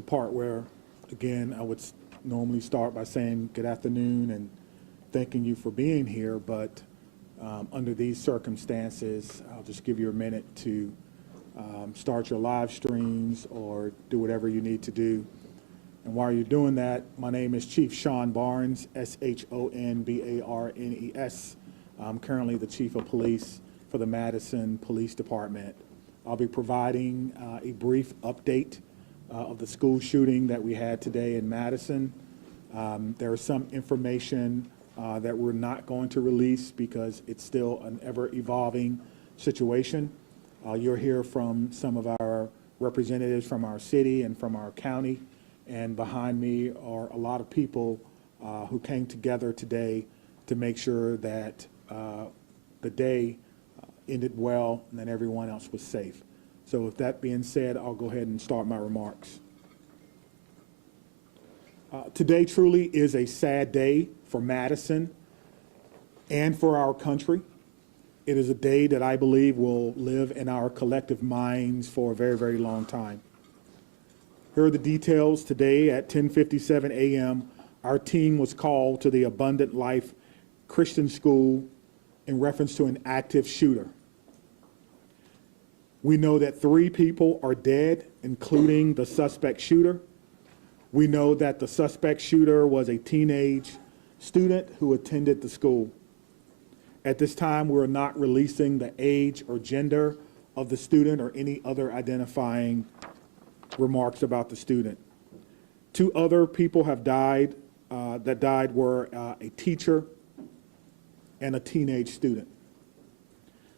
the part where, again, I would normally start by saying good afternoon and thanking you for being here, but under these circumstances, I'll just give you a minute to start your live streams or do whatever you need to do. And while you're doing that, my name is Chief Sean Barnes, S-H-O-N-B-A-R-N-E-S. I'm currently the Chief of Police for the Madison Police Department. I'll be providing a brief update of the school shooting that we had today in Madison. There is some information that we're not going to release because it's still an ever-evolving situation. You'll hear from some of our representatives from our city and from our county. And behind me are a lot of people who came together today to make sure that the day ended well and that everyone else was safe. So with that being said, I'll go ahead and start my remarks. Today truly is a sad day for Madison and for our country. It is a day that I believe will live in our collective minds for a very, very long time. Here are the details. Today at 10:57 a.m., our team was called to the Abundant Life Christian School in reference to an active shooter. We know that 3 people are dead, including the suspect shooter. We know that the suspect shooter was a teenage student who attended the school. At this time, we're not releasing the age or gender of the student or any other identifying remarks about the student. 2 other people have died that died were a teacher and a teenage student.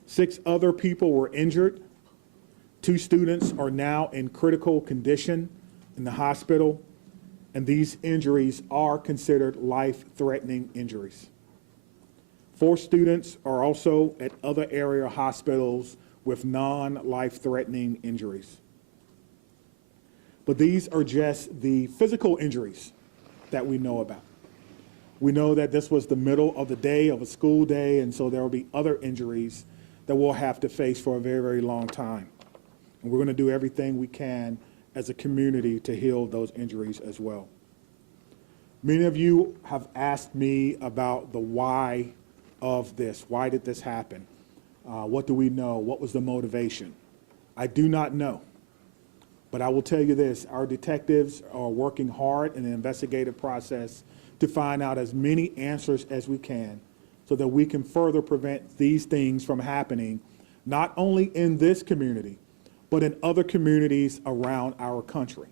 6 other people were injured. 2 students are now in critical condition in the hospital, and these injuries are considered life-threatening injuries. 4 students are also at other area hospitals with non-life-threatening injuries. But these are just the physical injuries that we know about. We know that this was the middle of the day of a school day, and so there will be other injuries that we'll have to face for a very, very long time. And we're going to do everything we can as a community to heal those injuries as well. Many of you have asked me about the why of this. Why did this happen? What do we know? What was the motivation? I do not know. But I will tell you this, our detectives are working hard in the investigative process to find out as many answers as we can so that we can further prevent these things from happening, not only in this community, but in other communities around our country.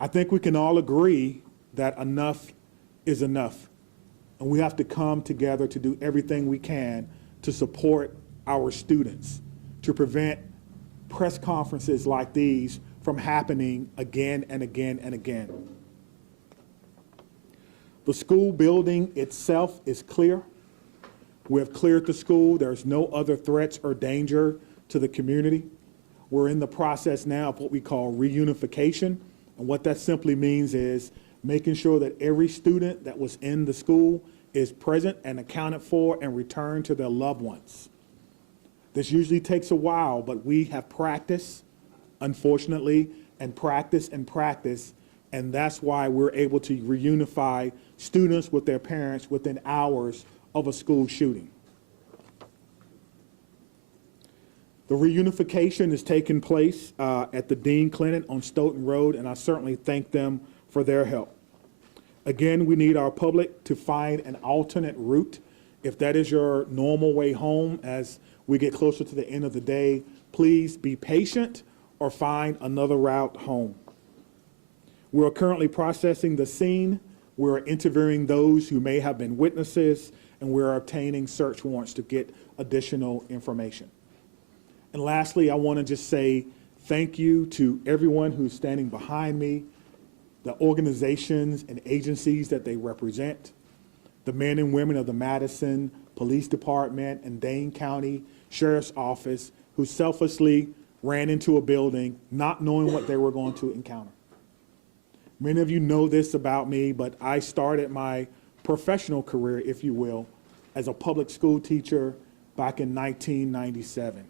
I think we can all agree that enough is enough, and we have to come together to do everything we can to support our students, to prevent press conferences like these from happening again and again and again. The school building itself is clear. We have cleared the school. There's no other threats or danger to the community. We're in the process now of what we call reunification. And what that simply means is making sure that every student that was in the school is present and accounted for and returned to their loved ones. This usually takes a while, but we have practiced, unfortunately, and practice, and that's why we're able to reunify students with their parents within hours of a school shooting. The reunification is taking place at the Dean Clinic on Stoughton Road, and I certainly thank them for their help. Again, we need our public to find an alternate route. If that is your normal way home as we get closer to the end of the day, please be patient or find another route home. We're currently processing the scene. We're interviewing those who may have been witnesses, and we're obtaining search warrants to get additional information. And lastly, I want to just say thank you to everyone who's standing behind me, the organizations and agencies that they represent, the men and women of the Madison Police Department and Dane County Sheriff's Office who selflessly ran into a building not knowing what they were going to encounter. Many of you know this about me, but I started my professional career, if you will, as a public school teacher back in 1997.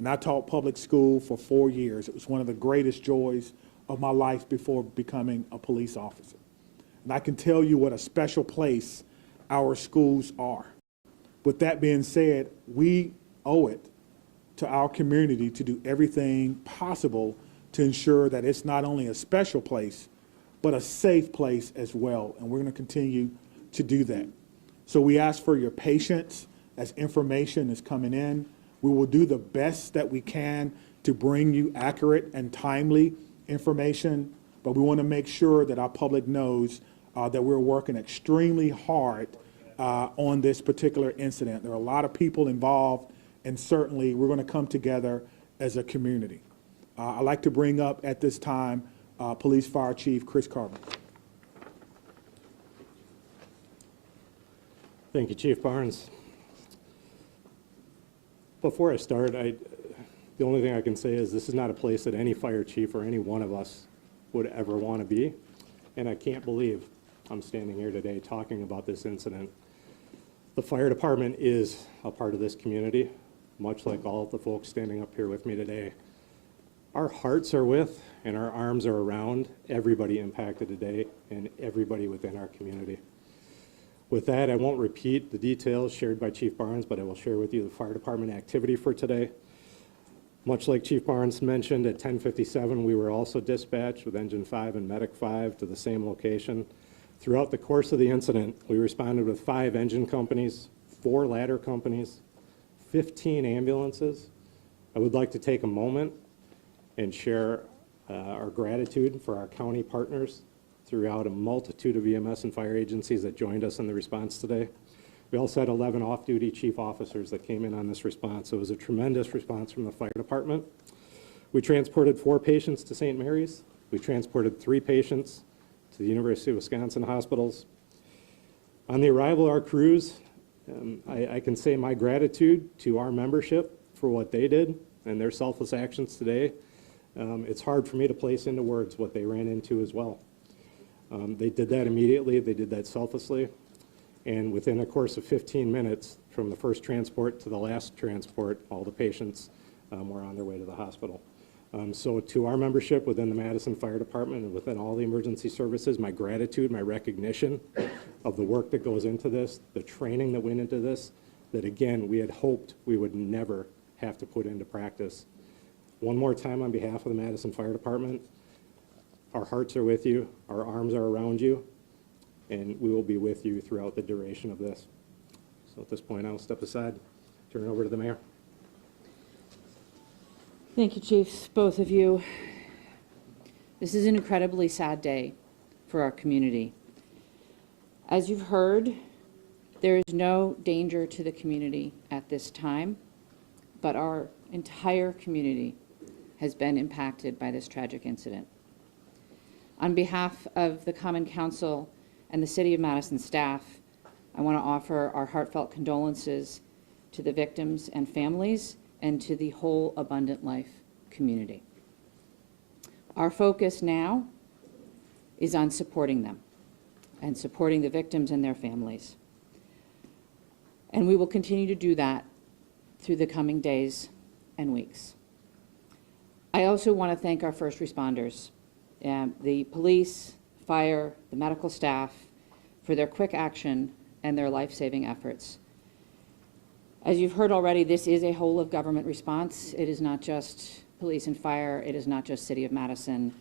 And I taught public school for 4 years. It was one of the greatest joys of my life before becoming a police officer. And I can tell you what a special place our schools are. With that being said, we owe it to our community to do everything possible to ensure that it's not only a special place, but a safe place as well. And we're going to continue to do that. So we ask for your patience as information is coming in. We will do the best that we can to bring you accurate and timely information, but we want to make sure that our public knows that we're working extremely hard on this particular incident. There are a lot of people involved, and certainly we're going to come together as a community. I'd like to bring up at this time Police Fire Chief Chris Carver. Thank you, Chief Barnes. Before I start, the only thing I can say is this is not a place that any fire chief or any one of us would ever want to be, and I can't believe I'm standing here today talking about this incident. The fire department is a part of this community, much like all of the folks standing up here with me today. Our hearts are with and our arms are around everybody impacted today and everybody within our community. With that, I won't repeat the details shared by Chief Barnes, but I will share with you the fire department activity for today. Much like Chief Barnes mentioned, at 10:57, we were also dispatched with Engine 5 and Medic 5 to the same location. Throughout the course of the incident, we responded with 5 engine companies, 4 ladder companies, 15 ambulances. I would like to take a moment and share our gratitude for our county partners throughout a multitude of EMS and fire agencies that joined us in the response today. We also had 11 off-duty chief officers that came in on this response. So it was a tremendous response from the fire department. We transported 4 patients to St. Mary's. We transported 3 patients to the University of Wisconsin hospitals. On the arrival of our crews, I can say my gratitude to our membership for what they did and their selfless actions today. It's hard for me to place into words what they ran into as well. They did that immediately, they did that selflessly, and within a course of 15 minutes from the first transport to the last transport, all the patients were on their way to the hospital. So to our membership within the Madison Fire Department and within all the emergency services, my gratitude, my recognition of the work that goes into this, the training that went into this, that again, we had hoped we would never have to put into practice. One more time on behalf of the Madison Fire Department, our hearts are with you, our arms are around you, and we will be with you throughout the duration of this. So at this point, I'll step aside, turn it over to the mayor. Thank you, Chiefs, both of you. This is an incredibly sad day for our community. As you've heard, there is no danger to the community at this time, but our entire community has been impacted by this tragic incident. On behalf of the Common Council and the City of Madison staff, I want to offer our heartfelt condolences to the victims and families and to the whole Abundant Life community. Our focus now is on supporting them and supporting the victims and their families. And we will continue to do that through the coming days and weeks. I also want to thank our first responders, the police, fire, the medical staff, for their quick action and their life-saving efforts. As you've heard already, this is a whole of government response. It is not just police and fire. It is not just City of Madison.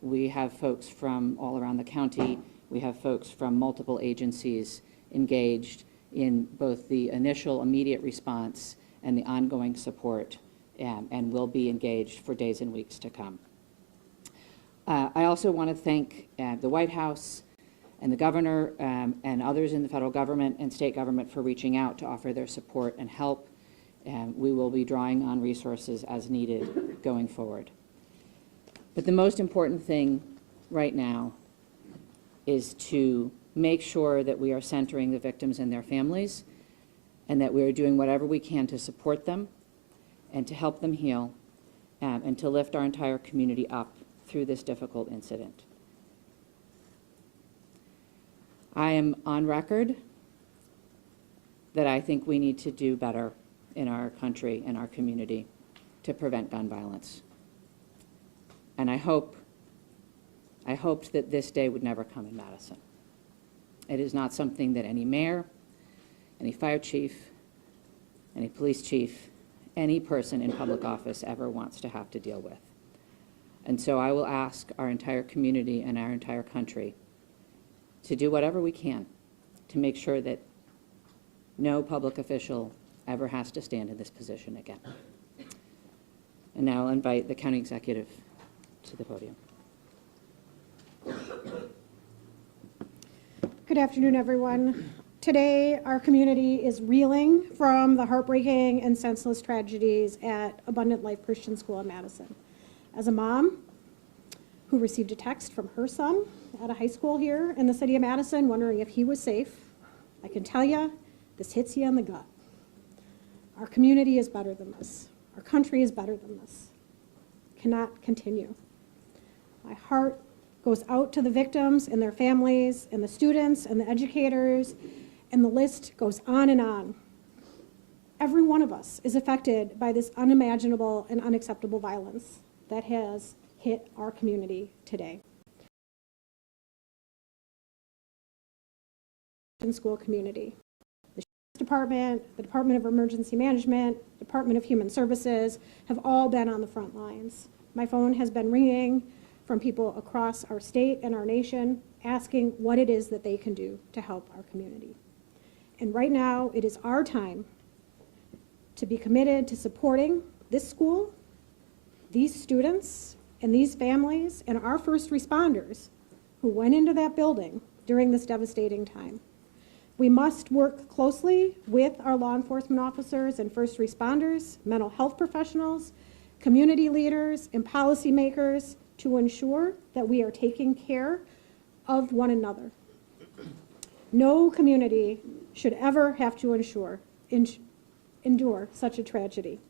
We have folks from all around the county. We have folks from multiple agencies engaged in both the initial immediate response and the ongoing support, and will be engaged for days and weeks to come. I also want to thank the White House and the governor and others in the federal government and state government for reaching out to offer their support and help. We will be drawing on resources as needed going forward. But the most important thing right now is to make sure that we are centering the victims and their families, and that we are doing whatever we can to support them and to help them heal, and to lift our entire community up through this difficult incident. I am on record that I think we need to do better in our country and our community. to prevent gun violence. And I hoped that this day would never come in Madison. It is not something that any mayor, any fire chief, any police chief, any person in public office ever wants to have to deal with. And so I will ask our entire community and our entire country to do whatever we can to make sure that no public official ever has to stand in this position again. And now I'll invite the county executive to the podium. Good afternoon, everyone. Today, our community is reeling from the heartbreaking and senseless tragedies at Abundant Life Christian School in Madison. As a mom who received a text from her son at a high school here in the city of Madison wondering if he was safe, I can tell you, this hits you in the gut. Our community is better than this. Our country is better than this. It cannot continue. My heart goes out to the victims and their families and the students and the educators, and the list goes on and on. Every one of us is affected by this unimaginable and unacceptable violence that has hit our community today. School community. The Sheriff's Department, the Department of Emergency Management, Department of Human Services have all been on the front lines. My phone has been ringing from people across our state and our nation asking what it is that they can do to help our community. And right now, it is our time to be committed to supporting this school, these students, and these families, and our first responders who went into that building during this devastating time. We must work closely with our law enforcement officers and first responders, mental health professionals, community leaders, and policymakers to ensure that we are taking care of one another. No community should ever have to endure such a tragedy.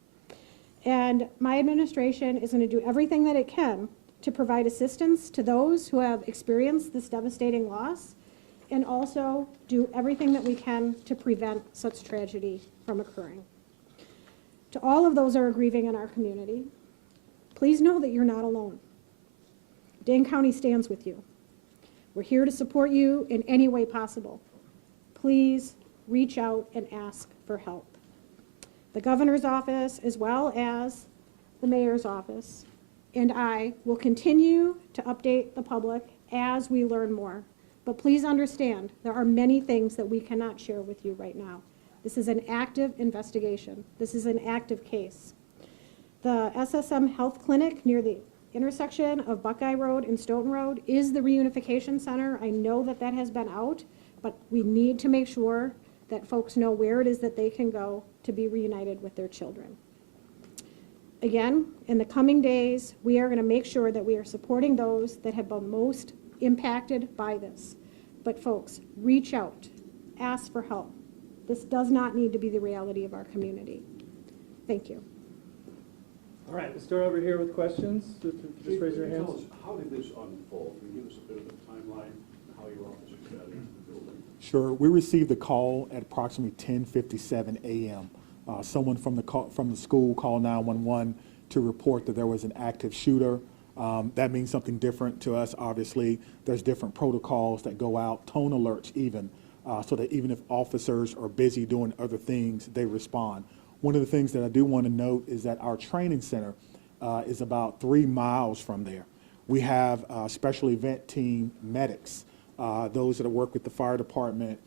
And my administration is going to do everything that it can to provide assistance to those who have experienced this devastating loss, and also do everything that we can to prevent such tragedy from occurring. To all of those who are grieving in our community, please know that you're not alone. Dane County stands with you. We're here to support you in any way possible. Please reach out and ask for help. The governor's office, as well as the mayor's office, and I will continue to update the public as we learn more. But please understand, there are many things that we cannot share with you right now. This is an active investigation. This is an active case. The SSM Health Clinic near the intersection of Buckeye Road and Stoughton Road is the reunification center. I know that that has been out, but we need to make sure that folks know where it is that they can go to be reunited with their children. Again, in the coming days, we are going to make sure that we are supporting those that have been most impacted by this. But folks, reach out, ask for help. This does not need to be the reality of our community. Thank you. All right, we'll start over here with questions. Just raise your hands. Tell us, how did this unfold? Can you give us a bit of a timeline, how your officers got into the building? Sure. We received a call at approximately 10:57 a.m. Someone from the school called 911 to report that there was an active shooter. That means something different to us, obviously. There's different protocols that go out, tone alerts even, so that even if officers are busy doing other things, they respond. One of the things that I do want to note is that our training center is about 3 miles from there. We have special event team medics, those that work with the fire department,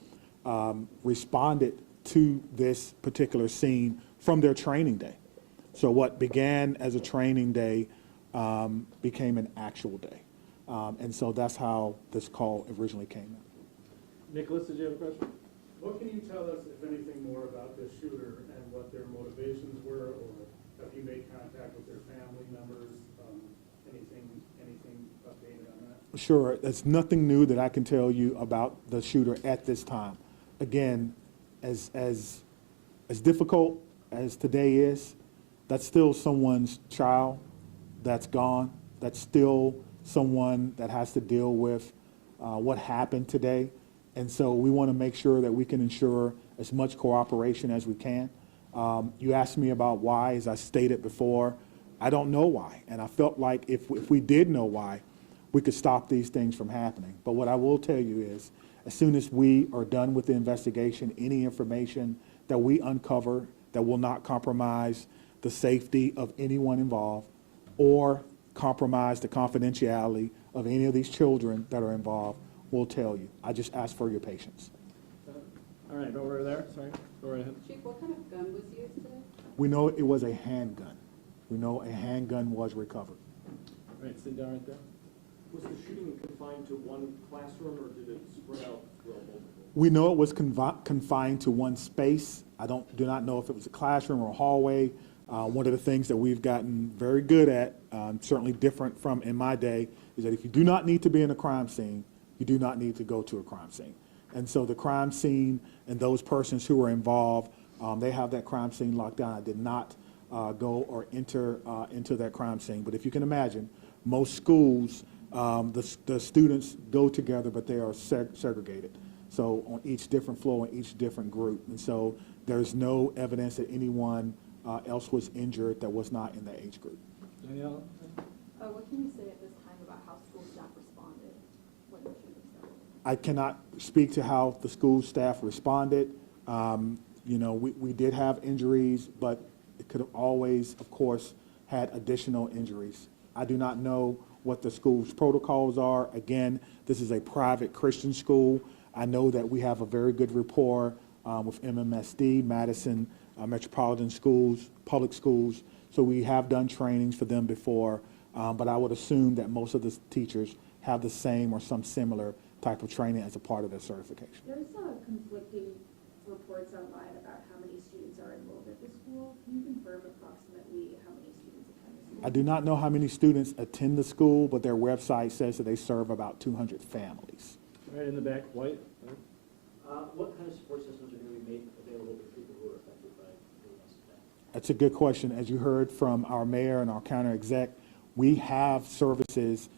responded to this particular scene from their training day. So what began as a training day became an actual day. And so that's how this call originally came in. Nicholas, did you have a question? What can you tell us, if anything, more about this shooter and what their motivations were, or have you made contact with their family members? Anything updated on that? Sure, there's nothing new that I can tell you about the shooter at this time. Again, as difficult as today is, that's still someone's child that's gone. That's still someone that has to deal with what happened today. And so we want to make sure that we can ensure as much cooperation as we can. You asked me about why, as I stated before. I don't know why, and I felt like if we did know why, we could stop these things from happening. But what I will tell you is, as soon as we are done with the investigation, any information that we uncover that will not compromise the safety of anyone involved or compromise the confidentiality of any of these children that are involved, we'll tell you. I just ask for your patience. All right, over there, sorry, go right ahead. Chief, what kind of gun was used today? We know it was a handgun. We know a handgun was recovered. All right, sit down right there. Was the shooting confined to one classroom, or did it spread out throughout multiple? We know it was confined to one space. I do not know if it was a classroom or a hallway. One of the things that we've gotten very good at, certainly different from in my day, is that if you do not need to be in a crime scene, you do not need to go to a crime scene. And so the crime scene and those persons who were involved, they have that crime scene locked down. I did not go or enter into that crime scene. But if you can imagine, most schools, the students go together, but they are segregated. So on each different floor, in each different group. And so there's no evidence that anyone else was injured that was not in the age group. Danielle? What can you say at this time about how school staff responded when the shooting started? I cannot speak to how the school staff responded. You know, we did have injuries, but it could have always, of course, had additional injuries. I do not know what the school's protocols are. Again, this is a private Christian school. I know that we have a very good rapport with MMSD, Madison Metropolitan Schools, public schools. So we have done trainings for them before, but I would assume that most of the teachers have the same or some similar type of training as a part of their certification. There's conflicting reports online about how many students are enrolled at the school. Can you confirm approximately how many students attend the school? I do not know how many students attend the school, but their website says that they serve about 200 families. Right in the back, white. What kind of support systems are going to be made available to people who are affected by the incident? That's a good question. As you heard from our mayor and our county exec, we have services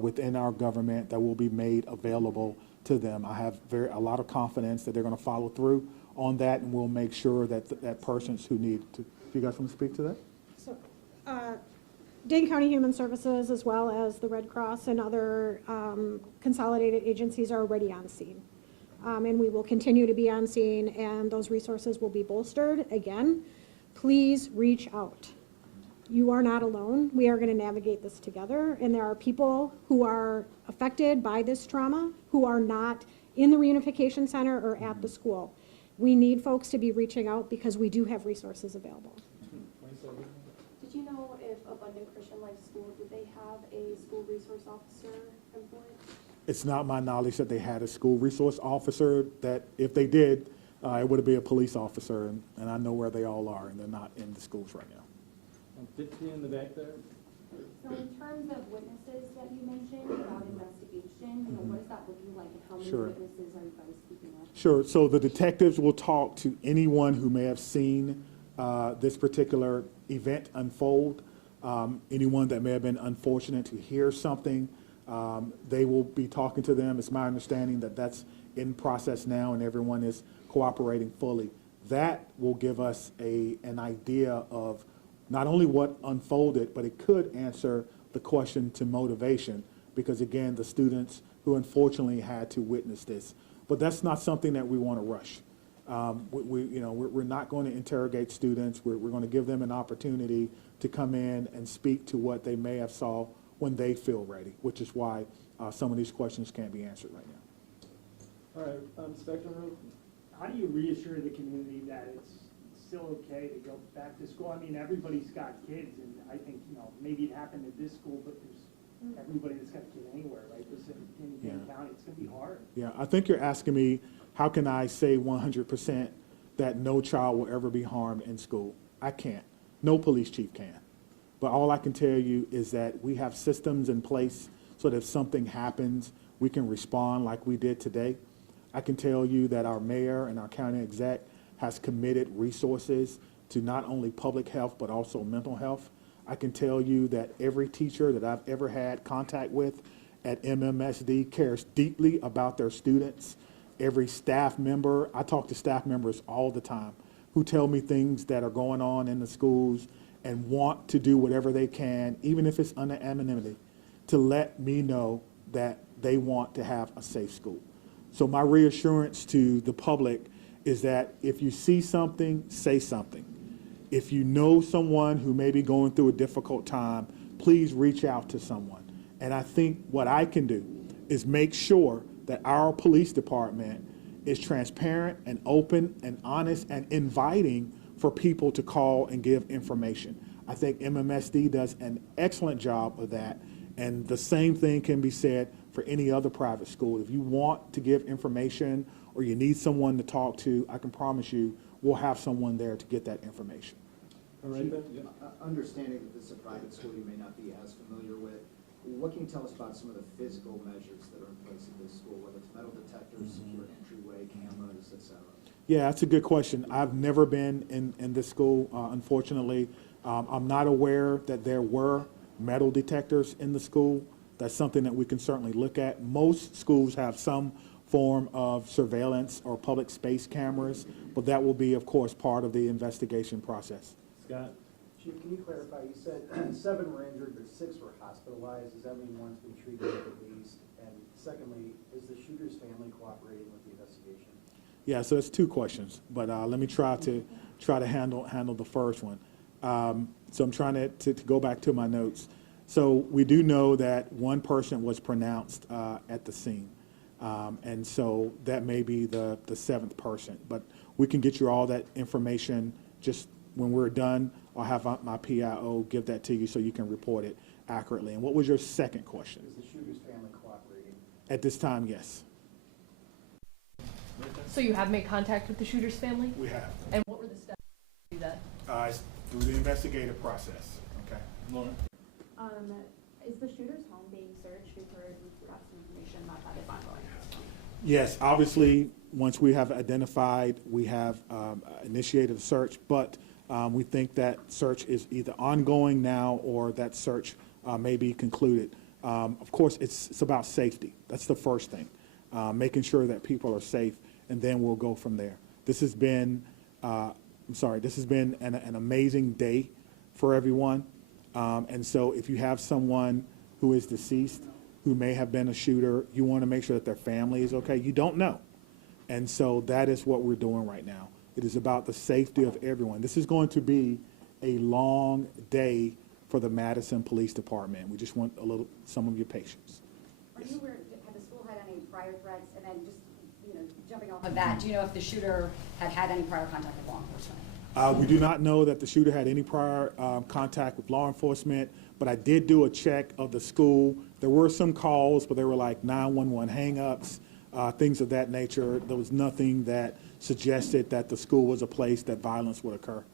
within our government that will be made available to them. I have a lot of confidence that they're going to follow through on that, and we'll make sure that that persons who need to. Do you guys want to speak to that? So, Dane County Human Services, as well as the Red Cross and other consolidated agencies, are already on scene. And we will continue to be on scene, and those resources will be bolstered. Again, please reach out. You are not alone. We are going to navigate this together, and there are people who are affected by this trauma who are not in the reunification center or at the school. We need folks to be reaching out because we do have resources available. Did you know if Abundant Christian Life School, did they have a school resource officer employed? It's not my knowledge that they had a school resource officer, that if they did, it would be a police officer, and I know where they all are, and they're not in the schools right now. 15 in the back there. So in terms of witnesses that you mentioned about investigation, what is that looking like, and how many Sure. witnesses are you guys speaking of? Sure. So the detectives will talk to anyone who may have seen this particular event unfold, anyone that may have been unfortunate to hear something. They will be talking to them. It's my understanding that that's in process now, and everyone is cooperating fully. That will give us an idea of not only what unfolded, but it could answer the question to motivation, because again, the students who unfortunately had to witness this. But that's not something that we want to rush. We're not going to interrogate students. We're going to give them an opportunity to come in and speak to what they may have saw when they feel ready, which is why some of these questions can't be answered right now. All right, Spectrum Road. How do you reassure the community that it's still okay to go back to school? I mean, everybody's got kids, and I think, maybe it happened at this school, but there's everybody that's got a kid anywhere, right? This in Dane County, it's gonna be hard. Yeah, I think you're asking me, how can I say 100% that no child will ever be harmed in school? I can't. No police chief can. But all I can tell you is that we have systems in place so that if something happens, we can respond like we did today. I can tell you that our mayor and our county exec has committed resources to not only public health, but also mental health. I can tell you that every teacher that I've ever had contact with at MMSD cares deeply about their students. Every staff member, I talk to staff members all the time, who tell me things that are going on in the schools and want to do whatever they can, even if it's under anonymity, to let me know that they want to have a safe school. So my reassurance to the public is that if you see something, say something. If you know someone who may be going through a difficult time, please reach out to someone. And I think what I can do is make sure that our police department is transparent and open and honest and inviting for people to call and give information. I think MMSD does an excellent job of that, and the same thing can be said for any other private school. If you want to give information or you need someone to talk to, I can promise you we'll have someone there to get that information. All right, then. Understanding that this is a private school you may not be as familiar with, what can you tell us about some of the physical measures that are in place at this school, whether it's metal detectors, secure entryway, cameras, et cetera? Yeah, that's a good question. I've never been in this school, unfortunately. I'm not aware that there were metal detectors in the school. That's something that we can certainly look at. Most schools have some form of surveillance or public space cameras, but that will be, of course, part of the investigation process. Scott? Chief, can you clarify, you said 7 were injured, but 6 were hospitalized. Does that mean one's been treated at least? And secondly, is the shooter's family cooperating with the investigation? Yeah, so that's 2 questions, but let me try to handle the first one. So I'm trying to go back to my notes. So we do know that 1 person was pronounced at the scene, and so that may be the 7th person. But we can get you all that information just when we're done. I'll have my PIO give that to you so you can report it accurately. And what was your second question? Is the shooter's family cooperating? At this time, yes. So you have made contact with the shooter's family? We have. And what were the steps to do that? It's through the investigative process. Okay. Is the shooter's home being searched? We've heard, we've got some information about that is ongoing. Yes, obviously, once we have identified, we have initiated a search, but we think that search is either ongoing now or that search may be concluded. Of course, it's about safety. That's the first thing, making sure that people are safe, and then we'll go from there. This has been, this has been an amazing day for everyone. And so if you have someone who is deceased, who may have been a shooter, you want to make sure that their family is okay. You don't know. And so that is what we're doing right now. It is about the safety of everyone. This is going to be a long day for the Madison Police Department. We just want some of your patience. Are you aware, had the school had any prior threats? And then just, jumping off of that, do you know if the shooter had any prior contact with law enforcement? We do not know that the shooter had any prior contact with law enforcement, but I did do a check of the school. There were some calls, but they were like 911 hang-ups, things of that nature. There was nothing that suggested that the school was a place that violence would occur.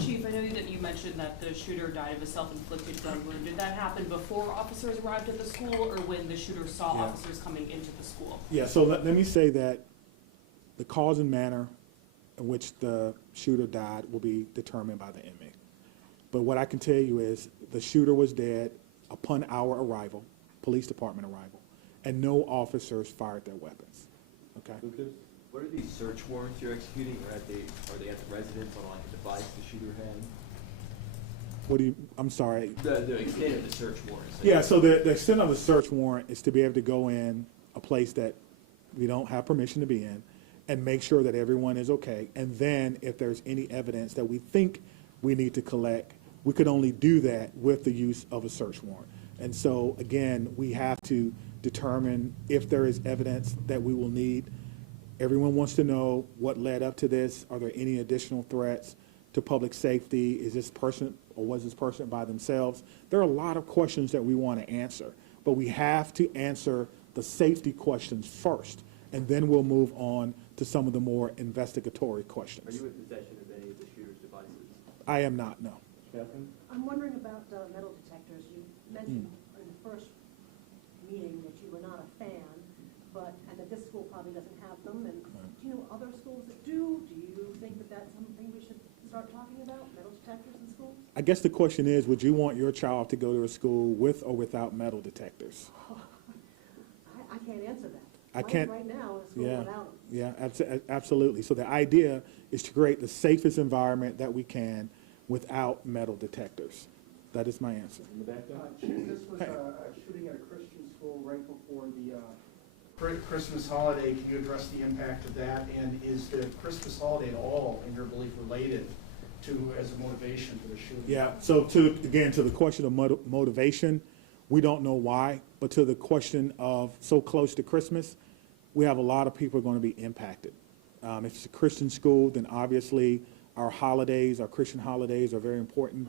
Chief, I know that you mentioned that the shooter died of a self-inflicted gun wound. Did that happen before officers arrived at the school or when the shooter saw officers coming into the school? Yeah, so let me say that the cause and manner in which the shooter died will be determined by the inmate. But what I can tell you is the shooter was dead upon our arrival, police department arrival, and no officers fired their weapons. Okay? Lucas? What are these search warrants you're executing? Are they at the residence on like a device the shooter had? What do you, I'm sorry. The extent of the search warrants. Yeah, so the extent of the search warrant is to be able to go in a place that we don't have permission to be in and make sure that everyone is okay. And then if there's any evidence that we think we need to collect, we could only do that with the use of a search warrant. And so, again, we have to determine if there is evidence that we will need. Everyone wants to know what led up to this. Are there any additional threats to public safety? Is this person or was this person by themselves? There are a lot of questions that we want to answer, but we have to answer the safety questions first, and then we'll move on to some of the more investigatory questions. Are you in possession of any of the shooter's devices? I am not, no. Catherine? I'm wondering about metal detectors. You mentioned in the first meeting that you were not a fan, and that this school probably doesn't have them. And do you know other schools that do? Do you think that that's something we should start talking about, metal detectors in schools? I guess the question is, would you want your child to go to a school with or without metal detectors? I can't answer that. I can't. Right now, in a school Yeah, without them. yeah, absolutely. So the idea is to create the safest environment that we can without metal detectors. That is my answer. Chief, this was a shooting at a Christian school right before the Christmas holiday. Can you address the impact of that? And is the Christmas holiday at all, in your belief, related to as a motivation for the shooting? Yeah, so to the question of motivation, we don't know why, but to the question of so close to Christmas, we have a lot of people going to be impacted. If it's a Christian school, then obviously our holidays, our Christian holidays are very important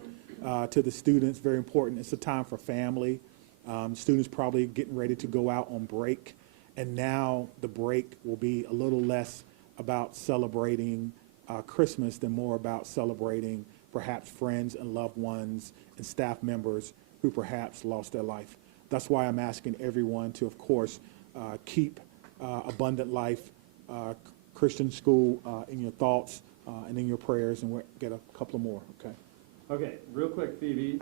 to the students, very important. It's a time for family. Students probably getting ready to go out on break, and now the break will be a little less about celebrating Christmas than more about celebrating perhaps friends and loved ones and staff members who perhaps lost their life. That's why I'm asking everyone to, of course, keep Abundant Life Christian School in your thoughts and in your prayers, and we'll get a couple more, okay? Okay, real quick, Phoebe.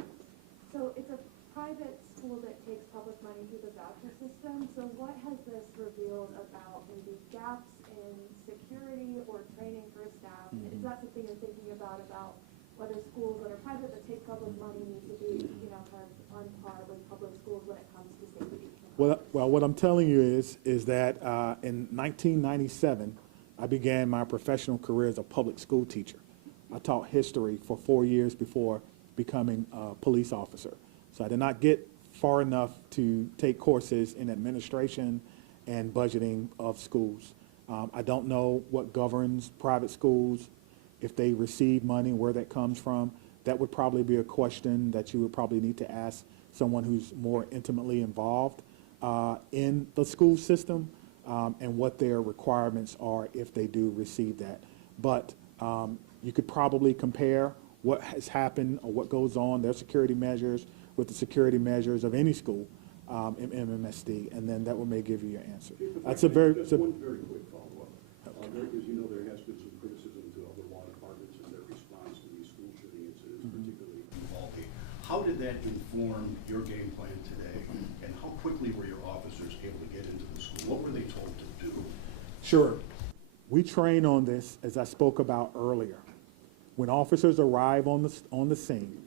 So it's a private school that takes public money through the voucher system. So what has this revealed about maybe gaps in security or training for staff? Is that something you're thinking about whether schools that are private that take public money need to be, kind of on par with public schools when it comes to safety? Well, what I'm telling you is that in 1997, I began my professional career as a public school teacher. I taught history for 4 years before becoming a police officer. So I did not get far enough to take courses in administration and budgeting of schools. I don't know what governs private schools, if they receive money, where that comes from. That would probably be a question that you would probably need to ask someone who's more intimately involved in the school system and what their requirements are if they do receive that. But you could probably compare what has happened or what goes on, their security measures, with the security measures of any school in MMSD, and then that may give you your answer. That's a very... Just one very quick follow-up. Because there has been some criticism to other law departments in their response to these school shooting incidents, particularly in Uvalde. How did that inform your game plan today, and how quickly were your officers able to get into the school? What were they told to do? Sure. We train on this, as I spoke about earlier. When officers arrive on the scene,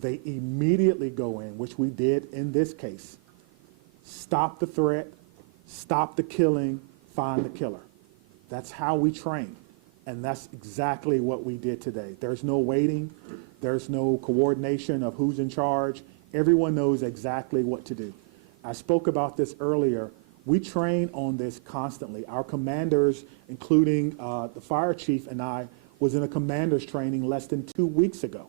they immediately go in, which we did in this case, stop the threat, stop the killing, find the killer. That's how we train, and that's exactly what we did today. There's no waiting. There's no coordination of who's in charge. Everyone knows exactly what to do. I spoke about this earlier. We train on this constantly. Our commanders, including the fire chief and I, was in a commander's training less than 2 weeks ago,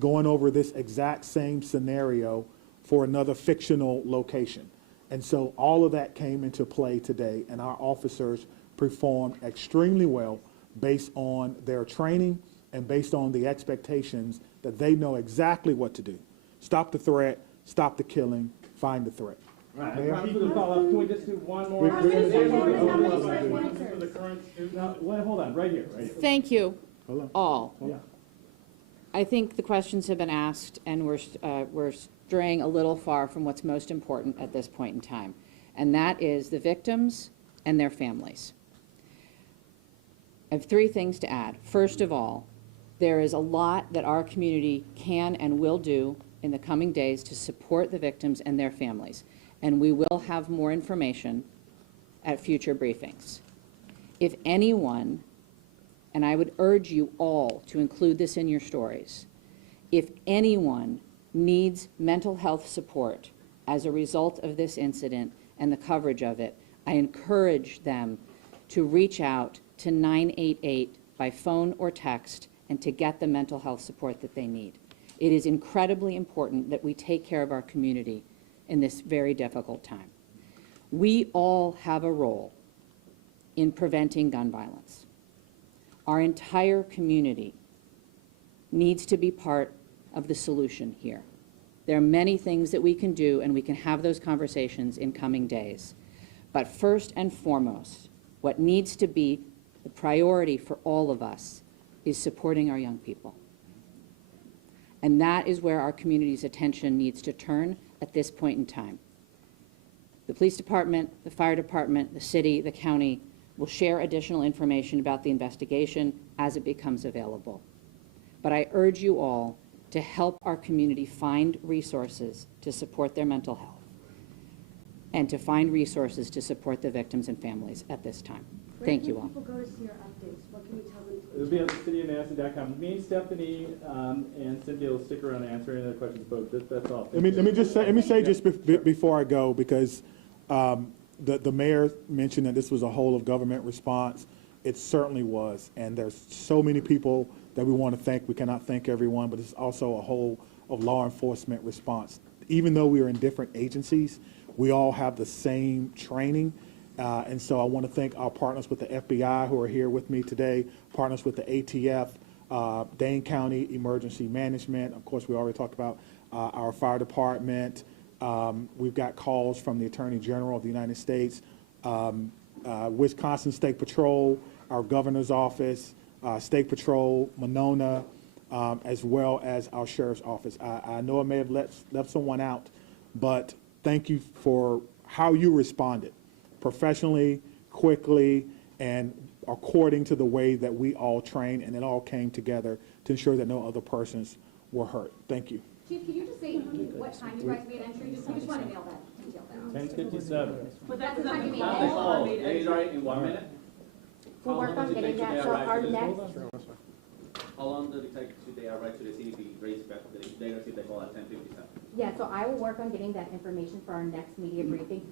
going over this exact same scenario for another fictional location. And so all of that came into play today, and our officers performed extremely well based on their training and based on the expectations that they know exactly what to do. Stop the threat, stop the killing, find the threat. All right, I promise you to follow up. Can we just do one more? Well, hold on, right here. Thank you, all. Yeah. I think the questions have been asked, and we're straying a little far from what's most important at this point in time, and that is the victims and their families. I have 3 things to add. First of all, there is a lot that our community can and will do in the coming days to support the victims and their families, and we will have more information at future briefings. If anyone, and I would urge you all to include this in your stories, if anyone needs mental health support as a result of this incident and the coverage of it, I encourage them to reach out to 988 by phone or text and to get the mental health support that they need. It is incredibly important that we take care of our community in this very difficult time. We all have a role in preventing gun violence. Our entire community needs to be part of the solution here. There are many things that we can do, and we can have those conversations in coming days. But first and foremost, what needs to be the priority for all of us is supporting our young people. And that is where our community's attention needs to turn at this point in time. The police department, the fire department, the city, the county will share additional information about the investigation as it becomes available. But I urge you all to help our community find resources to support their mental health and to find resources to support the victims and families at this time. Thank you all. Where can people go to see your updates? What can you tell them? It'll be on cityofmadison.com. Me, Stephanie, and Cynthia will stick around and answer any other questions, but that's all. Let me say just before I go, because the mayor mentioned that this was a whole of government response. It certainly was, and there's so many people that we want to thank. We cannot thank everyone, but it's also a whole of law enforcement response. Even though we are in different agencies, we all have the same training. And so I want to thank our partners with the FBI who are here with me today, partners with the ATF, Dane County Emergency Management. Of course, we already talked about our fire department. We've got calls from the Attorney General of the United States, Wisconsin State Patrol, our governor's office, State Patrol, Monona, as well as our sheriff's office. I know I may have left someone out, but thank you for how you responded, professionally, quickly, and according to the way that we all trained, and it all came together to ensure that no other persons were hurt. Thank you. Chief, could you just say what time you guys made entry? We just want to nail that detail down. 10:57. But that's the time you made Not entry. all. Right, in 1 minute? We'll work on getting that, so our next, How long does it take should they arrive to the city to raise back the they receive the call at 10:57? Yeah, so I will work on getting that information for our next media briefing.